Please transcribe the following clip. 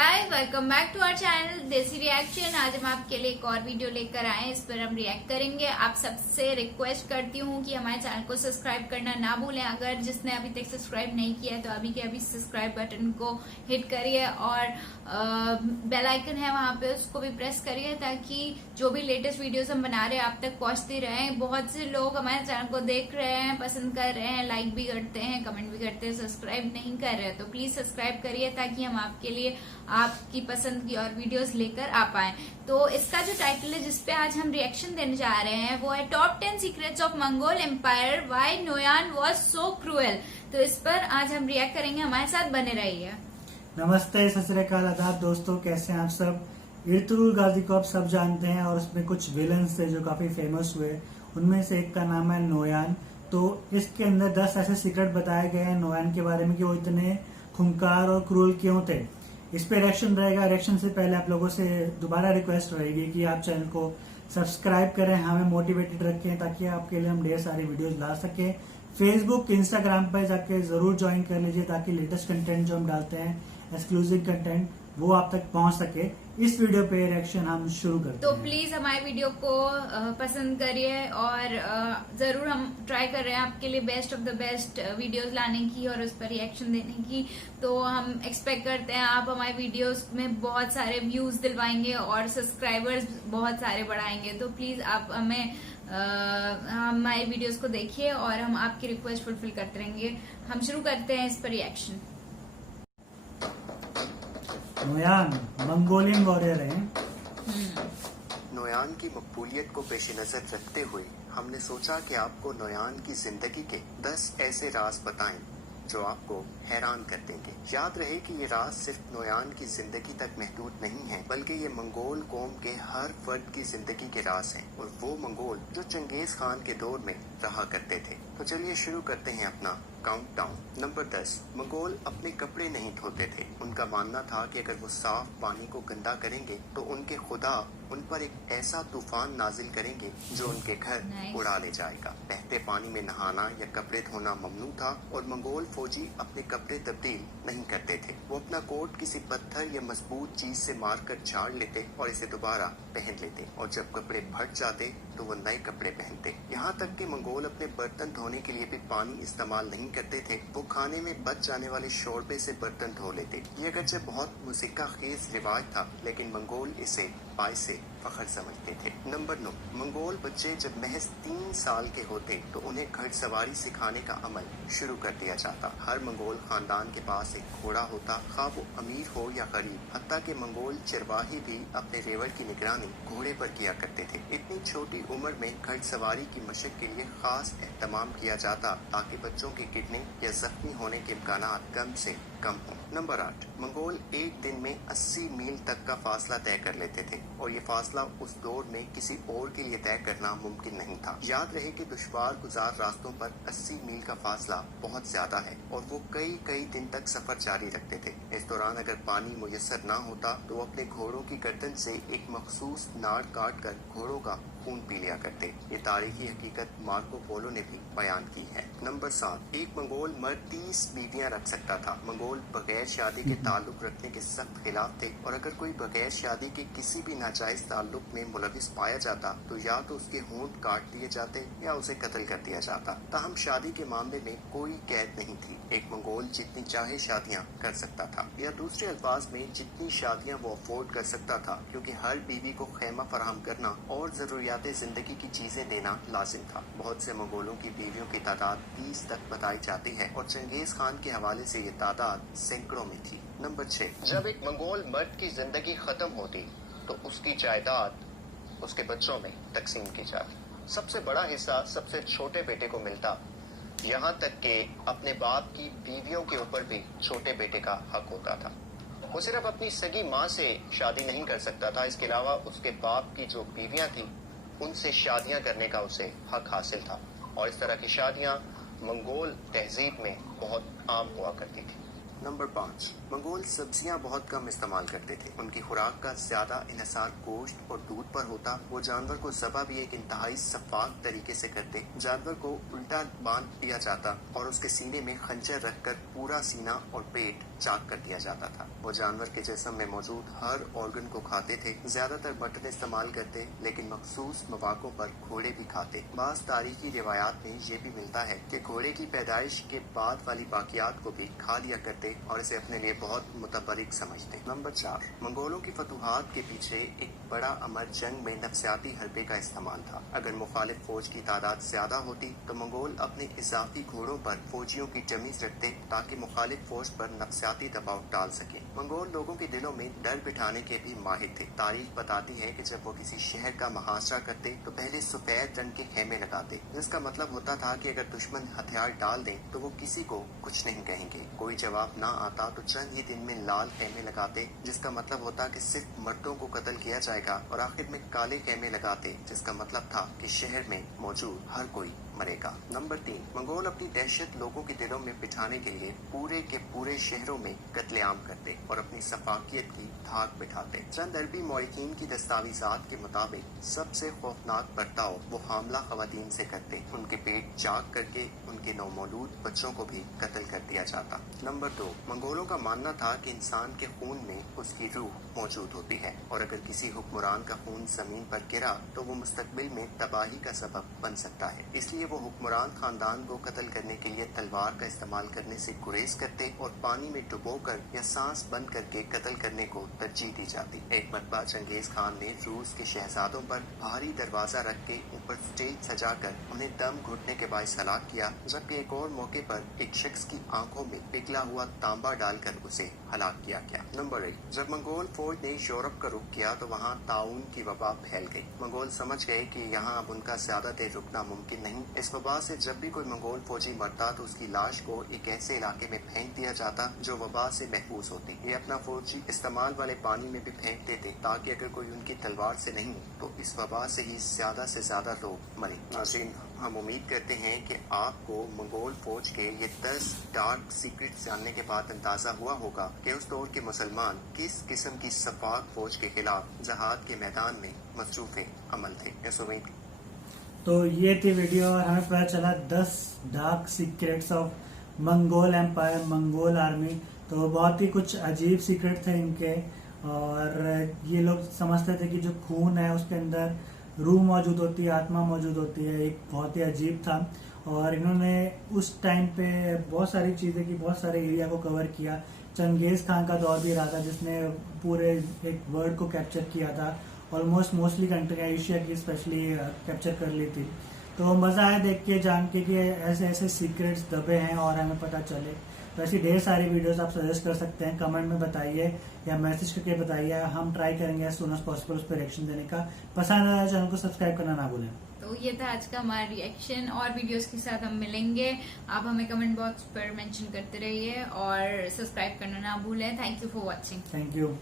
Guys welcome back to our channel Desi reaction. आज हम आपके लिए एक और वीडियो लेकर आए हैं, इस पर हम रिएक्ट करेंगे। आप सबसे रिक्वेस्ट करती हूँ कि हमारे चैनल को सब्सक्राइब करना ना भूलें। अगर जिसने अभी तक सब्सक्राइब नहीं किया है तो अभी के अभी सब्सक्राइब बटन को हिट करिए और बेल आइकन है वहां पे उसको भी प्रेस करिए ताकि जो भी लेटेस्ट वीडियोस हम बना रहे हैं आप तक पहुंचती रहें। बहुत से लोग हमारे चैनल को देख रहे हैं, पसंद कर रहे हैं, लाइक भी करते हैं, कमेंट भी करते हैं, सब्सक्राइब नहीं कर रहे हैं तो प्लीज सब्सक्राइब करिए ताकि हम आपके लिए आपकी पसंद की और वीडियोस लेकर आ पाए। तो इसका जो टाइटल है जिसपे आज हम रिएक्शन देने जा रहे हैं वो है top 10 secrets of Mongol empire why noyan was so cruel. तो इस पर आज हम रिएक्ट करेंगे, हमारे साथ बने रहिए। नमस्ते, सत श्री अकाल, आदाब दोस्तों, कैसे हैं आप सब। इर्तुगरुल गाजी को आप सब जानते हैं और उसमें कुछ विलन्स थे जो काफी फेमस हुए। उनमें से एक का नाम है नोयान। तो इसके अंदर 10 ऐसे सीक्रेट बताए गए हैं नोयान के बारे में कि वो इतने खूंखार और क्रूल क्यों थे। इस पे रिएक्शन रहेगा। रिएक्शन से पहले आप लोगों से दोबारा रिक्वेस्ट रहेगी कि आप चैनल को सब्सक्राइब करें, हमें मोटिवेटेड रखें ताकि आपके लिए हम ढेर सारी वीडियोस ला सके। फेसबुक, इंस्टाग्राम पर जाके जरूर ज्वाइन कर लीजिए ताकि लेटेस्ट कंटेंट जो हम डालते हैं, एक्सक्लूसिव कंटेंट, वो आप तक पहुंच सके। इस वीडियो पे रिएक्शन हम शुरू करते हैं। तो प्लीज हमारे वीडियो को पसंद करिए और जरूर हम ट्राई कर रहे हैं आपके लिए best of the best videos लाने की और उस पर रिएक्शन देने की। तो हम एक्सपेक्ट करते हैं आप हमारे वीडियोस में बहुत सारे व्यूज दिलवाएंगे और सब्सक्राइबर्स बहुत सारे बढ़ाएंगे। तो प्लीज आप हमें हमारे वीडियोस को देखिए और हम आपकी रिक्वेस्ट फुलफिल करते रहेंगे। हम शुरू करते हैं इस पर रिएक्शन। नोयान मंगोलियन वॉरियर हैं। नोयान की मकबूलियत को पेश नजर रखते हुए हमने सोचा कि आपको नोयान की जिंदगी के 10 ऐसे राज बताएं जो आपको हैरान कर देंगे। याद रहे कि ये राज सिर्फ नोयान की जिंदगी तक महदूद नहीं है, बल्कि ये मंगोल कौम के हर फर्द की जिंदगी के राज हैं, और वो मंगोल जो चंगेज खान के दौर में रहा करते थे। तो चलिए शुरू करते हैं अपना काउंटडाउन। नंबर 10, मंगोल अपने कपड़े नहीं धोते थे। उनका मानना था कि अगर वो साफ पानी को गंदा करेंगे तो उनके खुदा उन पर एक ऐसा तूफान नाजिल करेंगे जो उनके घर उड़ा ले जाएगा। बहते पानी में नहाना या कपड़े धोना ममनू था और मंगोल फौजी अपने कपड़े तब्दील नहीं करते थे। वो अपना कोट किसी पत्थर या मजबूत चीज से मारकर झाड़ लेते और इसे दोबारा पहन लेते, और जब कपड़े फट जाते तो वो नए कपड़े पहनते। यहाँ तक कि मंगोल अपने बर्तन धोने के लिए भी पानी इस्तेमाल नहीं करते थे। वो खाने में बच जाने वाले शोरबे से बर्तन धो लेते। ये अगरचे बहुत मुसीका खेज रिवाज था, लेकिन मंगोल इसे से फखर समझते थे। नंबर 9, मंगोल बच्चे जब महज 3 साल के होते तो उन्हें घुड़सवारी सिखाने का अमल शुरू कर दिया जाता। हर मंगोल खानदान के पास एक घोड़ा होता, खा वो अमीर हो या गरीब। हत्ता के मंगोल चरवाही भी अपने रेवड़ की निगरानी घोड़े पर किया करते थे। इतनी छोटी उम्र में घुड़सवारी की मशक के लिए खास एहतमाम किया जाता ताकि बच्चों की गिरने या जख्मी होने के इम्कानात कम से कम हो। नंबर 8, मंगोल एक दिन में 80 मील तक का फासला तय कर लेते थे, और ये फासला उस दौर में किसी और के लिए तय करना मुमकिन नहीं था। याद रहे कि दुश्वार गुजार रास्तों पर 80 मील का फासला बहुत ज्यादा है, और वो कई दिन तक सफर जारी रखते थे। इस दौरान अगर पानी मुयस्सर ना होता तो वो अपने घोड़ों की गर्दन से एक मखसूस नाड़ काट कर घोड़ों का खून पी लिया करते। ये तारीखी हकीकत मार्को पोलो ने भी बयान की है। नंबर 7, एक मंगोल मर्द 30 बीवियां रख सकता था। मंगोल बगैर शादी के ताल्लुक रखने के सख्त खिलाफ थे, और अगर कोई बगैर शादी के किसी भी नाजायज ताल्लुक में मुलविस पाया जाता तो या तो उसके होंठ काट दिए जाते या उसे कत्ल कर दिया जाता। ताहम शादी के मामले में कोई कैद नहीं थी। एक मंगोल जितनी चाहे शादियां कर सकता था, या दूसरे अल्फाज में जितनी शादियां वो अफोर्ड कर सकता था, क्योंकि हर बीवी को खेमा फराहम करना और जरूरियात जिंदगी की चीजें देना लाजिम था। बहुत से मंगोलों की बीवियों की तादाद 20 तक बताई जाती है, और चंगेज खान के हवाले से ये तादाद सैकड़ों में थी। नंबर 6, जब एक मंगोल मर्द की जिंदगी खत्म होती तो उसकी जायदाद उसके बच्चों में तकसीम की जाती। सबसे बड़ा हिस्सा सबसे छोटे बेटे को मिलता, यहाँ तक कि अपने बाप की बीवियों के ऊपर भी छोटे बेटे का हक होता था। वो सिर्फ अपनी सगी माँ से शादी नहीं कर सकता था, इसके अलावा उसके बाप की जो बीवियां थी उनसे शादियां करने का उसे हक हासिल था, और इस तरह की शादियां मंगोल तहजीब में बहुत आम हुआ करती थी। नंबर 5, मंगोल सब्जियां बहुत कम इस्तेमाल करते थे। उनकी खुराक का ज्यादा इन्हिसार गोश्त और दूध पर होता। वो जानवर को ज़बह भी एक इंतहाई शफाफ तरीके से करते। जानवर को उल्टा बांध दिया जाता और उसके सीने में खंजर रखकर पूरा सीना और पेट चाक कर दिया जाता था। वो जानवर के जिस्म में मौजूद हर ऑर्गन को खाते थे। ज्यादातर मटन इस्तेमाल करते, लेकिन मखसूस मौक़ों पर घोड़े भी खाते। बाज़ तारीखी रिवायात में ये भी मिलता है कि घोड़े की पैदाइश के बाद वाली बाकियात को भी खा लिया करते और इसे अपने लिए बहुत मुतबरिक समझते। नंबर 4, मंगोलों की फतूहात के पीछे एक बड़ा अमर जंग में नफसियाती हरबे का इस्तेमाल था। अगर मुखालिफ फौज की तादाद ज्यादा होती तो मंगोल अपने इजाफी घोड़ों पर फौजियों की जमीज रखते ताकि मुखालिफ फौज पर नफसियाती दबाव डाल सके। मंगोल लोगों के दिलों में डर बिठाने के भी माहिर थे। तारीख बताती है कि जब वो किसी शहर का मुहासरा करते तो पहले सफेद रंग के खेमे लगाते, जिसका मतलब होता था कि अगर दुश्मन हथियार डाल दें तो वो किसी को कुछ नहीं कहेंगे। कोई जवाब ना आता तो चंद ही दिन में लाल खेमे लगाते, जिसका मतलब होता कि सिर्फ मर्दों को कत्ल किया जाएगा, और आखिर में काले खेमे लगाते, जिसका मतलब था कि शहर में मौजूद हर कोई मरेगा। नंबर 3, मंगोल अपनी दहशत लोगों के दिलों में बिठाने के लिए पूरे के पूरे शहरों में कत्लेआम करते और अपनी सफाकियत की धाक बिठाते। चंद अरबी मौलिकीन की दस्तावेजात के मुताबिक सबसे खौफनाक बर्ताव वो हामला खवातीन से करते। उनके पेट चाक करके उनके नौमौलूद बच्चों को भी कत्ल कर दिया जाता। नंबर 2, मंगोलों का मानना था कि इंसान के खून में उसकी रूह मौजूद होती है और अगर किसी हुक्मरान का खून जमीन पर गिरा तो वो मुस्तकबिल में तबाही का सबब बन सकता है। इसलिए वो हुक्मरान खानदान को कत्ल करने के लिए तलवार का इस्तेमाल करने से गुरेज करते और पानी में डुबोकर या सांस बंद करके कत्ल करने को तरजीह दी जाती। एक मरतबा चंगेज खान ने रूस के शहजादों पर भारी दरवाजा रख के ऊपर स्टेज सजाकर उन्हें दम घुटने के बायस हलाक किया, जबकि एक और मौके पर एक शख्स की आंखों में पिघला हुआ तांबा डालकर उसे हलाक किया गया। नंबर 1, जब मंगोल फौज ने यूरोप का रुख किया तो वहाँ ताउन की वबा फैल गई। मंगोल समझ गए कि यहाँ अब उनका ज्यादा देर रुकना मुमकिन नहीं। इस वबा से जब भी कोई मंगोल फौजी मरता तो उसकी लाश को एक ऐसे इलाके में फेंक दिया जाता जो वबा से महफूज होती। ये अपना फौजी इस्तेमाल वाले पानी में भी फेंक देते ताकि अगर कोई उनकी तलवार से नहीं तो इस वबा से ही ज्यादा लोग मरे। नाज़रीन, हम उम्मीद करते हैं कि आपको मंगोल फौज के ये 10 डार्क सीक्रेट्स जानने के बाद अंदाजा हुआ होगा कि उस दौर के मुसलमान किस किस्म की सफाक फौज के खिलाफ जहाद के मैदान में मसरूफ अमल थे। इस उम्मीद तो ये थी वीडियो और हमें पता चला 10 dark secrets of Mongol empire, Mongol army. तो बहुत ही कुछ अजीब सीक्रेट थे इनके और ये लोग समझते थे कि जो खून है उसके अंदर रूह मौजूद होती है, आत्मा मौजूद होती है। एक बहुत ही अजीब था और इन्होंने उस टाइम पे बहुत सारी चीज़ें की, बहुत सारे एरिया को कवर किया। चंगेज खान का दौर भी रहा था जिसने पूरे एक वर्ल्ड को कैप्चर किया था, ऑलमोस्ट मोस्टली कंट्री एशिया की स्पेशली कैप्चर कर ली थी। तो मज़ा आया देख के, जान के कि ऐसे ऐसे सीक्रेट्स दबे हैं और हमें पता चले। तो ऐसी ढेर सारी वीडियोस आप सजेस्ट कर सकते हैं, कमेंट में बताइए या मैसेज करके बताइए। हम ट्राई करेंगे एज सून एज पॉसिबल उस पर रिएक्शन देने का। पसंद आया चैनल को सब्सक्राइब करना ना भूलें। तो ये था आज का हमारा रिएक्शन, और वीडियोस के साथ हम मिलेंगे। आप हमें कमेंट बॉक्स पर मेंशन करते रहिए और सब्सक्राइब करना ना भूलें। Thank you for watching. Thank you.